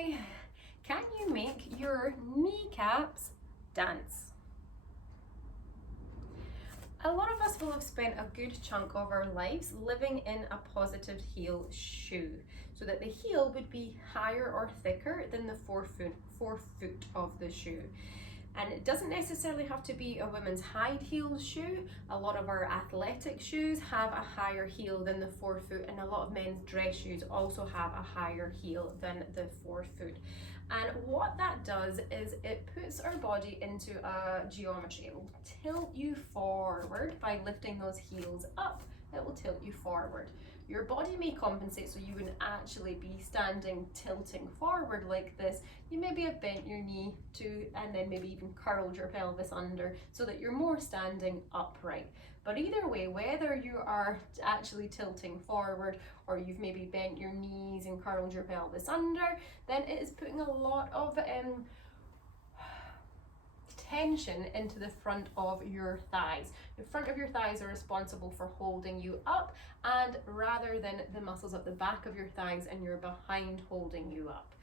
Hi! Can you make your kneecaps dance? A lot of us will have spent a good chunk of our lives living in a positive heel shoe, so that the heel would be higher or thicker than the forefoot of the shoe. And it doesn't necessarily have to be a women's high heel shoe. A lot of our athletic shoes have a higher heel than the forefoot, and a lot of men's dress shoes also have a higher heel than the forefoot. And what that does is it puts our body into a geometry. It will tilt you forward by lifting those heels up. It will tilt you forward. Your body may compensate so you wouldn't actually be standing tilting forward like this. You maybe have bent your knee to, and then maybe even curled your pelvis under so that you're more standing upright. But either way, whether you are actually tilting forward or you've maybe bent your knees and curled your pelvis under, then it is putting a lot of tension into the front of your thighs. The front of your thighs are responsible for holding you up, and rather than the muscles at the back of your thighs and your behind holding you up.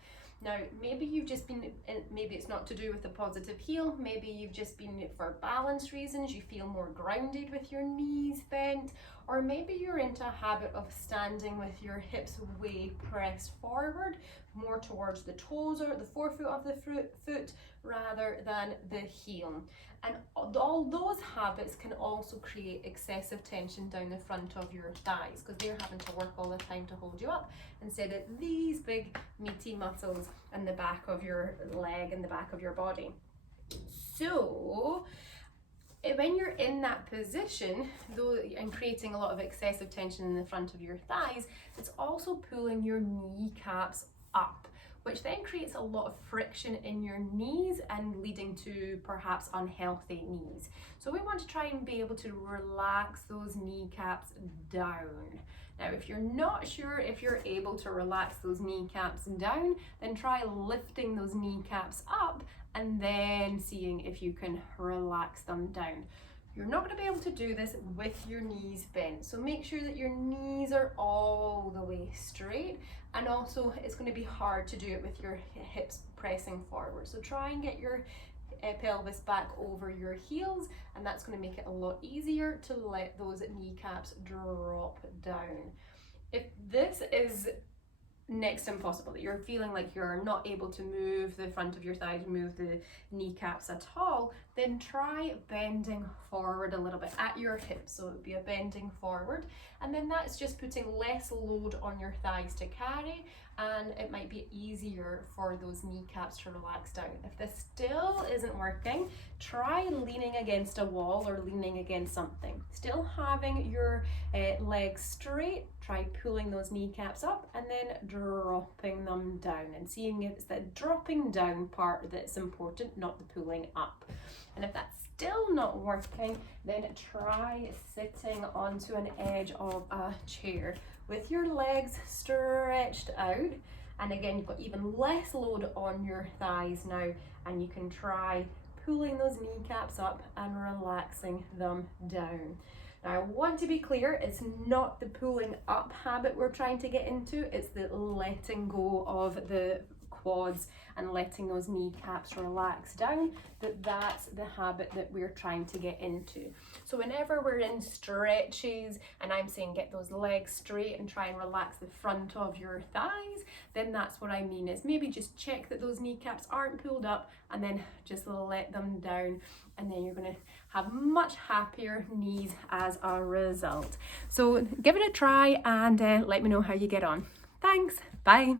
Now, maybe you've just been, maybe it's not to do with the positive heel, maybe you've just been for balance reasons, you feel more grounded with your knees bent, or maybe you're into a habit of standing with your hips way pressed forward, more towards the toes or the forefoot of the foot rather than the heel. And all those habits can also create excessive tension down the front of your thighs because they're having to work all the time to hold you up instead of these big meaty muscles in the back of your leg and the back of your body. So when you're in that position, though, and creating a lot of excessive tension in the front of your thighs, it's also pulling your kneecaps up, which then creates a lot of friction in your knees and leading to perhaps unhealthy knees. So we want to try and be able to relax those kneecaps down. Now, if you're not sure if you're able to relax those kneecaps down, then try lifting those kneecaps up and then seeing if you can relax them down. You're not going to be able to do this with your knees bent, so make sure that your knees are all the way straight, and also it's going to be hard to do it with your hips pressing forward. So try and get your pelvis back over your heels, and that's going to make it a lot easier to let those kneecaps drop down. If this is next to impossible, that you're feeling like you're not able to move the front of your thighs, move the kneecaps at all, then try bending forward a little bit at your hips. So it would be a bending forward, and then that's just putting less load on your thighs to carry, and it might be easier for those kneecaps to relax down. If this still isn't working, try leaning against a wall or leaning against something. Still having your legs straight, try pulling those kneecaps up and then dropping them down, and seeing if it's the dropping down part that's important, not the pulling up. And if that's still not working, then try sitting onto an edge of a chair with your legs stretched out, and again you've got even less load on your thighs now, and you can try pulling those kneecaps up and relaxing them down. Now, I want to be clear, it's not the pulling up habit we're trying to get into, it's the letting go of the quads and letting those kneecaps relax down, that's the habit that we're trying to get into. So whenever we're in stretches and I'm saying get those legs straight and try and relax the front of your thighs, then that's what I mean, is maybe just check that those kneecaps aren't pulled up and then just let them down, and then you're going to have much happier knees as a result. So give it a try and let me know how you get on. Thanks, bye.